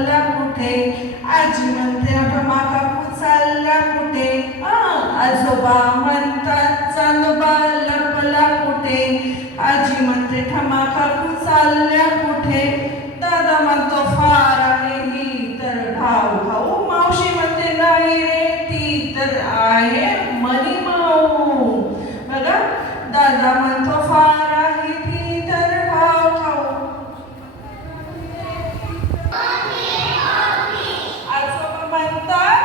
लपला कुठे, आजी म्हणते ठमा काकू चालला कुठे, आजोबा म्हणतात चांदोबा लपला कुठे, आजी म्हणते ठमा काकू चालल्या कुठे, दादा म्हणतो फार आहे ही तर ढाव खाऊ, मावशी म्हणते नाही रे ती तर आहे मनी माऊ. बघा, दादा म्हणतो फार आहे ती तर ढाव खाऊ, आजोबा म्हणतात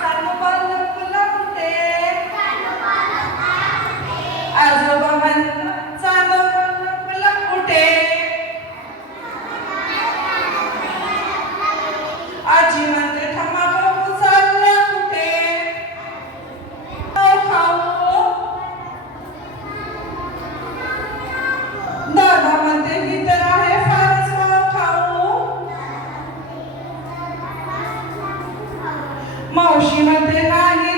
चांदोबा लपला कुठे, आजोबा म्हणतात चांदोबा लपला कुठे, आजी म्हणते ठमा काकू चालल्या कुठे, खाऊ, दादा म्हणते ही तर आहे फारच वाव खाऊ, मावशी म्हणते नाही